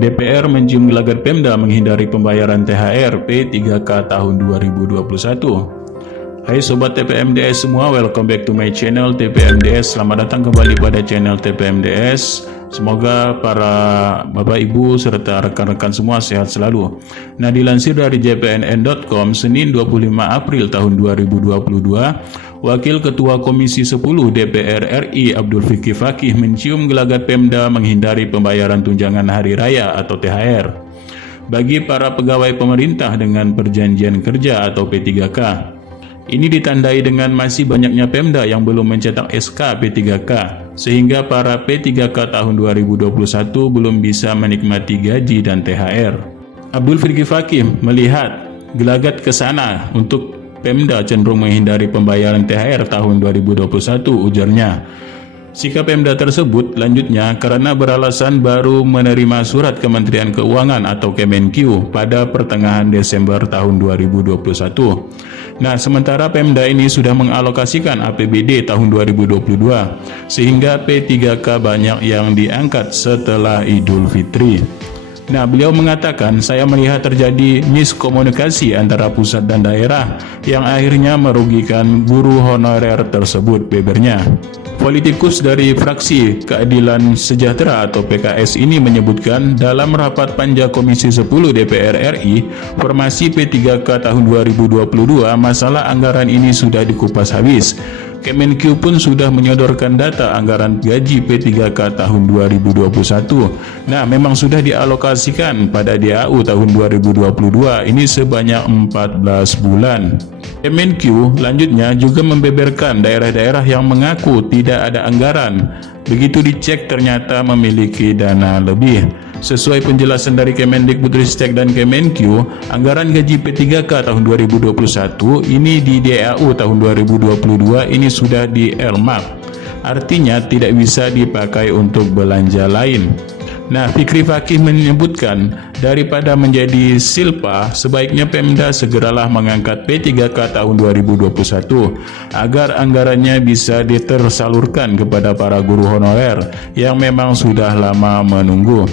DPR mencium gelagat Pemda menghindari pembayaran THR P3K tahun 2021. Hai Sobat TPMDS semua, welcome back to my channel TPMDS. Selamat datang kembali pada channel TPMDS. Semoga para Bapak Ibu serta rekan-rekan semua sehat selalu. Nah, dilansir dari jpnn.com Senin 25 April tahun 2022, Wakil Ketua Komisi 10 DPR RI Abdul Fikri Fakih mencium gelagat Pemda menghindari pembayaran tunjangan hari raya atau THR bagi para pegawai pemerintah dengan perjanjian kerja atau P3K. Ini ditandai dengan masih banyaknya Pemda yang belum mencetak SK P3K, sehingga para P3K tahun 2021 belum bisa menikmati gaji dan THR. Abdul Fikri Fakih melihat gelagat ke sana untuk Pemda cenderung menghindari pembayaran THR tahun 2021, ujarnya. Sikap Pemda tersebut lanjutnya karena beralasan baru menerima surat Kementerian Keuangan atau Kemenq pada pertengahan Desember tahun 2021. Nah, sementara Pemda ini sudah mengalokasikan APBD tahun 2022, sehingga P3K banyak yang diangkat setelah Idul Fitri. Nah, beliau mengatakan, saya melihat terjadi miskomunikasi antara pusat dan daerah yang akhirnya merugikan guru honorer tersebut, bebernya. Politikus dari fraksi Keadilan Sejahtera atau PKS ini menyebutkan dalam rapat panja Komisi 10 DPR RI, formasi P3K tahun 2022, masalah anggaran ini sudah dikupas habis. Kemenq pun sudah menyodorkan data anggaran gaji P3K tahun 2021. Nah, memang sudah dialokasikan pada DAU tahun 2022 ini sebanyak 14 bulan. Kemenq lanjutnya juga membeberkan daerah-daerah yang mengaku tidak ada anggaran. Begitu dicek ternyata memiliki dana lebih. Sesuai penjelasan dari Kemendikbudristek dan Kemenq, anggaran gaji P3K tahun 2021 ini di DAU tahun 2022 ini sudah di earmark. Artinya tidak bisa dipakai untuk belanja lain. Nah, Fikri Fakih menyebutkan, daripada menjadi silpa, sebaiknya Pemda segeralah mengangkat P3K tahun 2021 agar anggarannya bisa ditersalurkan kepada para guru honorer yang memang sudah lama menunggu.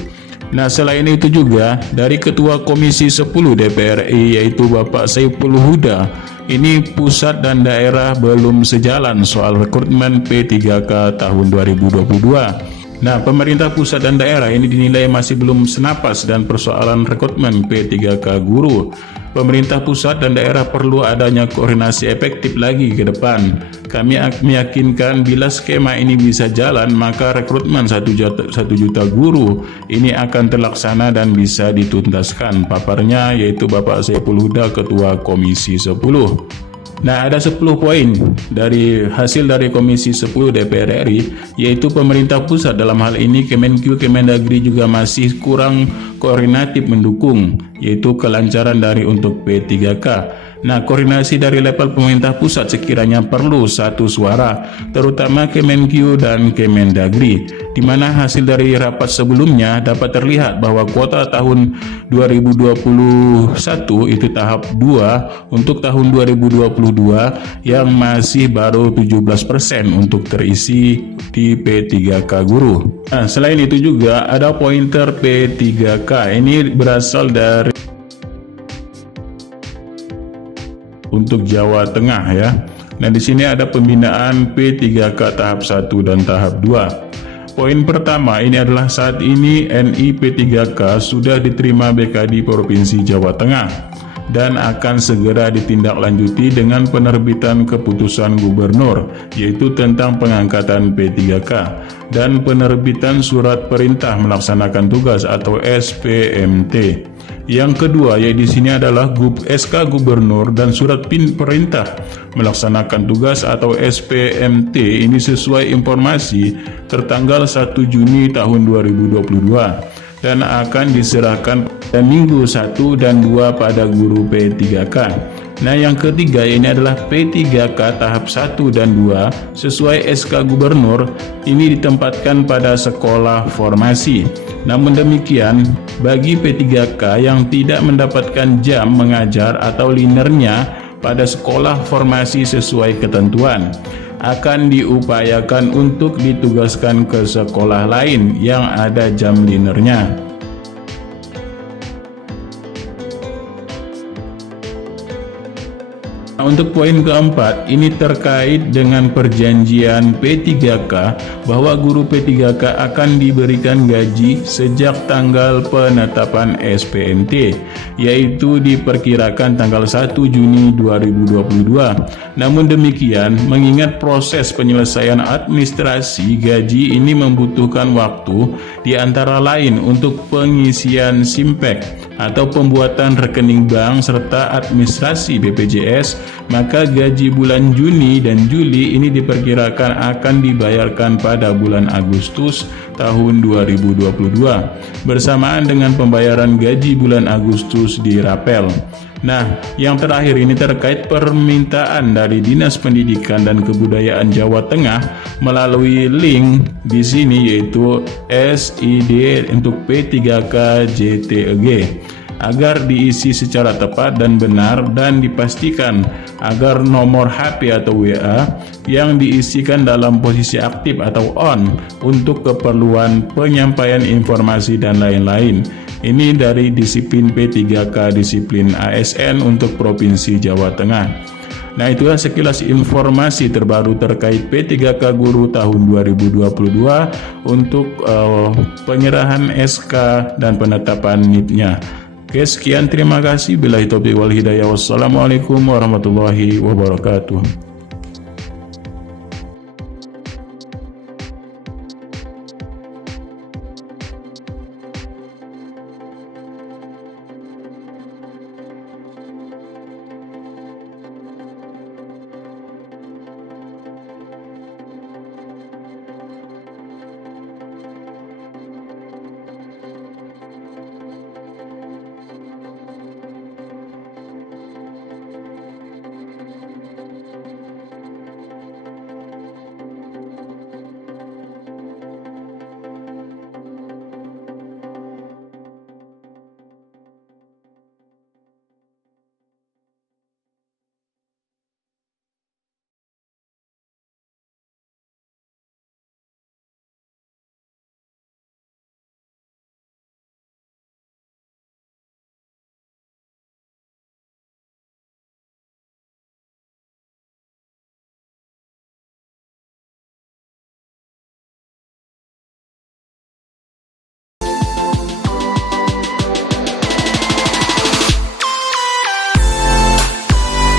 Nah, selain itu juga dari Ketua Komisi 10 DPR RI yaitu Bapak Saiful Huda, ini pusat dan daerah belum sejalan soal rekrutmen P3K tahun 2022. Nah, pemerintah pusat dan daerah ini dinilai masih belum senapas dan persoalan rekrutmen P3K guru. Pemerintah pusat dan daerah perlu adanya koordinasi efektif lagi ke depan. Kami meyakinkan bila skema ini bisa jalan, maka rekrutmen 1 juta guru ini akan terlaksana dan bisa dituntaskan, paparnya yaitu Bapak Saiful Huda, Ketua Komisi 10. Nah, ada 10 poin dari hasil dari Komisi 10 DPR RI, yaitu pemerintah pusat dalam hal ini Kemenq, Kemendagri juga masih kurang koordinatif mendukung, yaitu kelancaran dari untuk P3K. Nah, koordinasi dari level pemerintah pusat sekiranya perlu satu suara, terutama Kemenq dan Kemendagri, di mana hasil dari rapat sebelumnya dapat terlihat bahwa kuota tahun 2021 itu tahap 2 untuk tahun 2022 yang masih baru 17% untuk terisi di P3K guru. Nah, selain itu juga ada pointer P3K, ini berasal dari untuk Jawa Tengah ya. Nah, di sini ada pembinaan P3K tahap 1 dan tahap 2. Poin pertama ini adalah saat ini NI P3K sudah diterima BKD Provinsi Jawa Tengah dan akan segera ditindaklanjuti dengan penerbitan keputusan gubernur yaitu tentang pengangkatan P3K dan penerbitan surat perintah melaksanakan tugas atau SPMT. Yang kedua yaitu di sini adalah SK Gubernur dan surat perintah melaksanakan tugas atau SPMT ini sesuai informasi tertanggal 1 Juni tahun 2022 dan akan diserahkan pada Minggu 1 dan 2 pada guru P3K. Nah, yang ketiga ini adalah P3K tahap 1 dan 2 sesuai SK Gubernur ini ditempatkan pada sekolah formasi. Namun demikian, bagi P3K yang tidak mendapatkan jam mengajar atau linernya pada sekolah formasi sesuai ketentuan, akan diupayakan untuk ditugaskan ke sekolah lain yang ada jam linernya. Nah, untuk poin keempat, ini terkait dengan perjanjian P3K bahwa guru P3K akan diberikan gaji sejak tanggal penetapan SPNT, yaitu diperkirakan tanggal 1 Juni 2022. Namun demikian, mengingat proses penyelesaian administrasi gaji ini membutuhkan waktu, di antara lain untuk pengisian SIMPEK atau pembuatan rekening bank serta administrasi BPJS, maka gaji bulan Juni dan Juli ini diperkirakan akan dibayarkan pada bulan Agustus tahun 2022 bersamaan dengan pembayaran gaji bulan Agustus di Rapel. Nah, yang terakhir ini terkait permintaan dari Dinas Pendidikan dan Kebudayaan Jawa Tengah melalui link di sini, yaitu SID untuk P3K JTEG, agar diisi secara tepat dan benar dan dipastikan agar nomor HP atau WA yang diisikan dalam posisi aktif atau on untuk keperluan penyampaian informasi dan lain-lain. Ini dari disiplin P3K disiplin ASN untuk Provinsi Jawa Tengah. Nah, itulah sekilas informasi terbaru terkait P3K Guru tahun 2022 untuk penyerahan SK dan penetapan NIP-nya. Oke, sekian, terima kasih. Billahi taufiq wal hidayah. Wassalamualaikum warahmatullahi wabarakatuh.